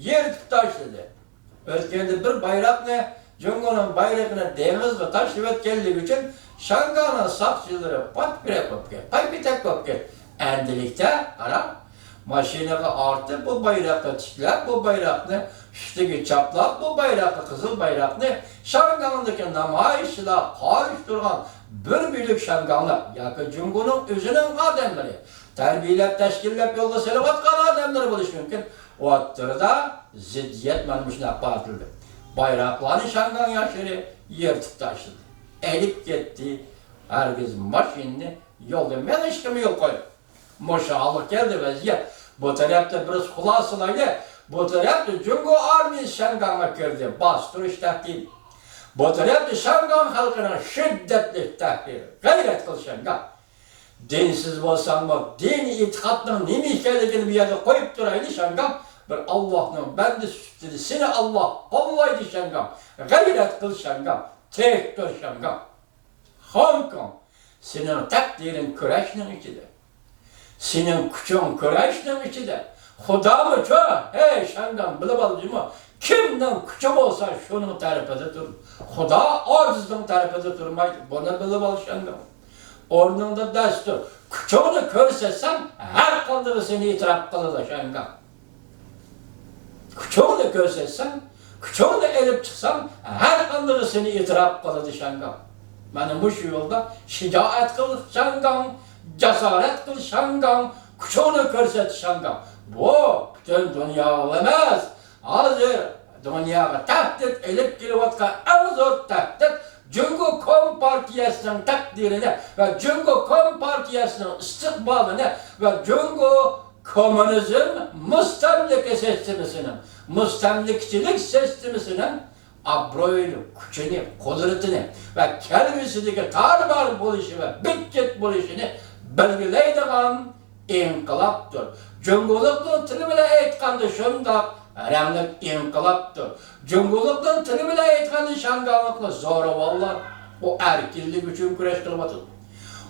yer taşladı. Ötkende bir bayrakını, Cungo'nun bayrağını denizde taşlayıp ötkenlik için Şanga'nın sakçıları pat bire kopke, pay bir tek kopke. Endilikte ara maşinaga artı bu bayrakla çiftler, bu bayrakını üstteki çaplak, bu bayraklı kızıl bayrakını Şanga'ndaki namayışla karıştırgan bir büyük Şanga'nlar, yakı Cungo'nun özünün adamları, terbiyelep, teşkillep, yolda selavatkan adamları buluş mümkün. O attırda ziddiyet manmışına partıldı. Bayrakların Şangan yaşları yırtık taşıdı. Elip gitti, herkes maşinini yolda, ben işkimi yol koydum. Moşalık geldi vaziyet. Bu tarafta biraz hulasılaydı. Bu tarafta Cungo armiyası Şangan'a girdi. Bastırış tehdit. Bu tarafta Şangan halkına şiddetli tehdit. Gayret kıl Şangan. Dinsiz olsan bak, din itikadının nemi hikayelikini bir yerde koyup duraydı Şangan. Bir Allah'ın ben de sütleri, seni Allah, Allah'ydı Şangan. Gayret kıl Şangan. Tek dur Şangan. Hong Kong, senin takdirin küreşinin içinde. Senin küçüğün küreşinin içinde. Huda mı çö? Hey Şangan, bilip alıcımı. Kimden küçük olsa şunun tarifede dur. Huda arzızdan tarifede durmaydı. Bunu bilip al Şangan. Ornunda destur. Küçüğünü körsetsen her kaldırı seni itiraf kılır Şangan. Küçüğünü körsetsen, küçüğünü elip çıksan her kaldırı seni itiraf kılır Şangan. Benim bu şu yolda şicaat kıl Şangan, cesaret kıl Şangan, küçüğünü körset Şangan. Bu bütün dünya olamaz. Hazır dünyaya tehdit elip gelivatka en zor tehdit Cungo Kom Partiyası'nın takdirini ve Cungo Kom Partiyası'nın istikbalını ve Cungo Komünizm müstemlike sisteminin, müstemlikçilik sisteminin abroylu, gücünü, kudretini ve kelbisindeki tarbar buluşu ve bitket buluşunu belgileydiğin inkılaptır. Cungulukluğun tili bile eğitkandı şunda renlik inkılaptır. Cungulukluğun tili bile eğitkandı şanganlıklı zoravallar. O erkillik için güreş kılmadı.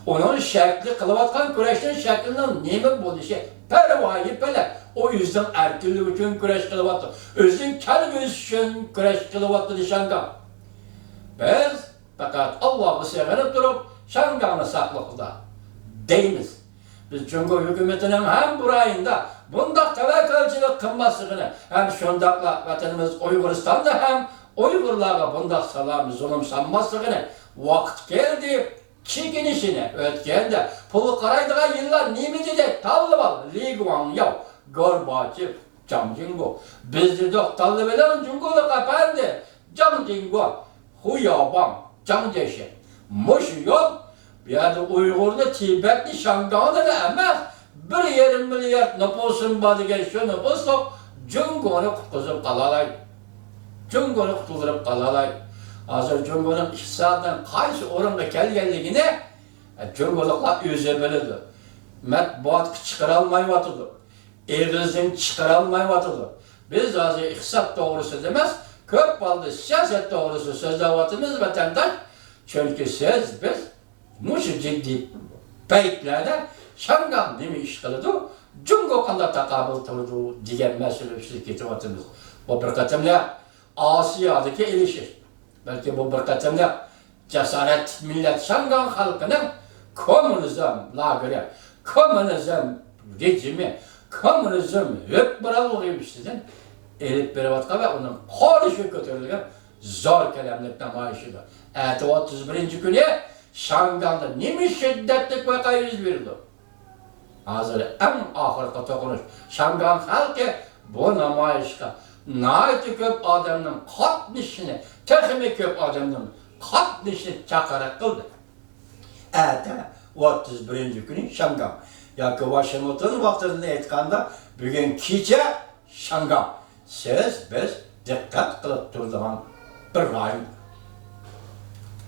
Onun şekli kılıvatkan güreşin şeklinin nemi buluşu pervayı böyle. O yüzden erkillik için güreş kılıvatı. Özün kelbis için güreş kılıvatı Şangan. Biz fakat Allah'ı severek durup Şangan'ı saklıkta değiliz. Biz Cungo hükümetinin hem burayında bunda tevekkelcilik kılmasını hem şundakla vatanımız Uyguristan'da hem Uygurlarla bunda salam zulüm sanmasını vakit geldi çekinişini ötkendi. Pulu karaydığa yıllar nimidi de Taliban, Li Guangyav, Gorbachev, Jiang Jingguo. Bizde de Taliban Cungo'da kapandı. Jiang Jingguo, Hu Yaobang, Jiang Zeishan. Muş yol bir yerde Uygur'da Tibetli Şangan'da da emez. 1,5 milyar nüfusun badıgen şu nüfusu Cungo'nu kutkuzup kalalaydı. Cungo'nu kutkuzup kalalaydı. Hazır Cungo'nun iktisadından kaysi oranda gelgenliğine Cungoluklar üzemelidir. Matbuat çıkaralmayvatıdır. Eğizden çıkaralmayvatıdır. Biz hazır iktisat doğrusu demez, köp baldı siyaset doğrusu sözlevatımız vatandaş. Çünkü biz muşu ciddi beyitlerde Şangan nemi iş kılıdı, Cungo kanda takabıl kılıdı diyen mesele şirketivatımız. Bu bir katımla Asya'daki ilişir. Belki bu bir katımla cesaret millet Şangan halkının komünizm lagırı, komünizm rejimi, komünizm hükmüralığı gibisinden elip berabatka ve onun karşı kötülüğü zor kelamlık namayışıdır. 31. günü Şangan'da nemi şiddetlik vaka yüz verildi. Hazır en ahırda dokunuş. Şangan halkı bu namayışka naiti köp adamın katnişini, tekimi köp adamın katnişini çakarak kıldı. 31. günü Şangan. Yakı Washington vaktinde etkanda bugün kiçe Şangan. Siz biz dikkat kılıp durduğun bir rayın.